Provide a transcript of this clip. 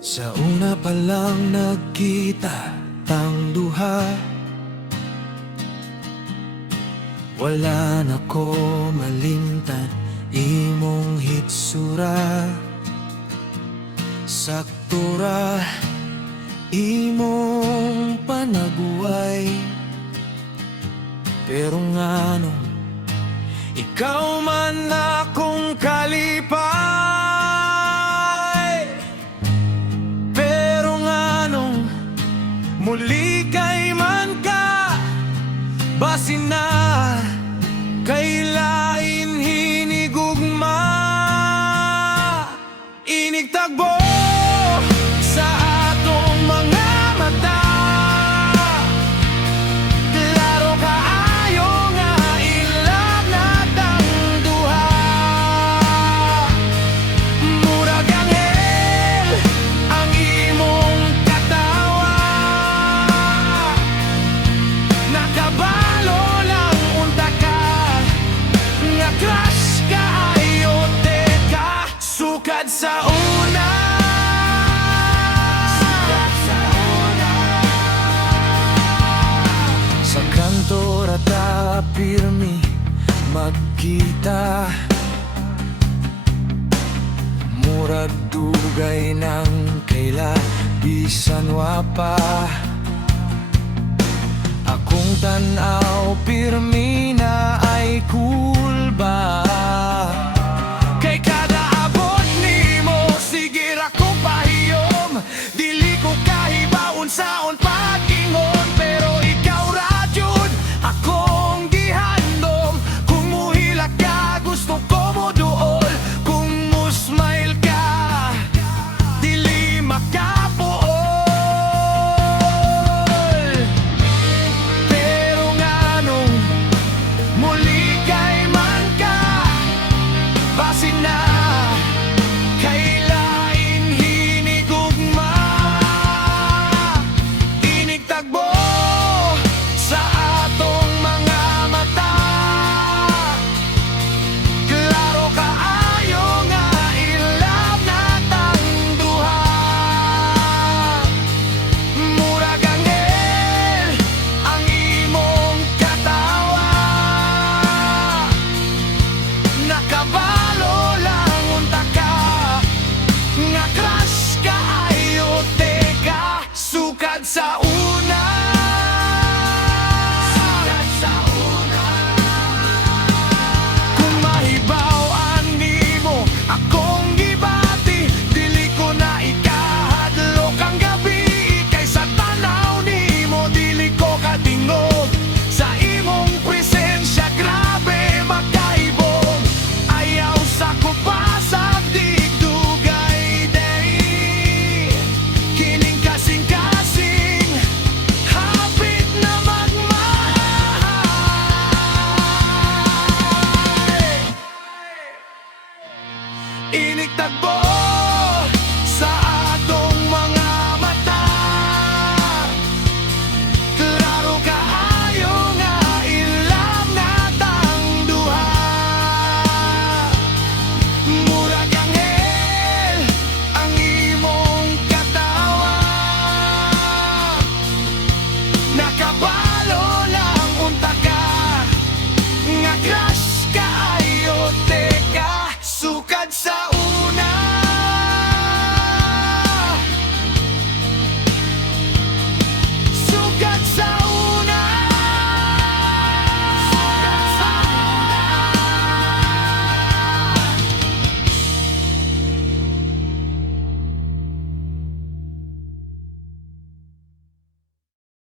Sa una pa lang nagkita tang duha, wala na ko malimtan imong hitsura. Saktura imong panaguway, pero nganong ikaw man akong kalipay. Pero nganong muli kay man ka, basin na kay lain hinigugma. Inigtagbo sa atong mga mata, klaro kaayo nga ilang natang duha. Murag anghel ang imong katawa, nakabalo lang unta ka, nga crush kaayo teka. Sukad sa una, sa kanto rata pirmi magkita, murag dugay ng kaila bisan wapa. Akong tanaw pirmi na ay cool ba, kay kada abot nimo sige ra ko pahiyom. Dili ko kahibaon saon pag-ingon, pero ikaw ra jud akong gihandom. Kung muhilak ka gusto ko mo duol, kung musmile ka dili makapuol. Pero nganong muli kay man ka, basin na kay lain hinigugma. Inigtagbo sa atong mga mata, klaro kaayo nga ilang natang duha. Murag anghel ang imong katawa, nakabalo lang unta ka, nga crush kaayo teka. Sukad sa una, sukad sa una. Kung mahibaw-an nimo akong gibati, dili ko na ikahadlok ang gabi. Kaysa tanaw nimo dili ko katingog, sa imong presensya grabe makaibog. Ayaw sa kupasag digdugay day, kining kasing-kasing hapit na magmahal. Inigtagbo sa atong mga mata, klaro kaayo nga ilang natang duha. Murag anghel ang imong katawa, nakabalo lang unta ka, nga crush kaayo teka. Sukad sa una, sukad sa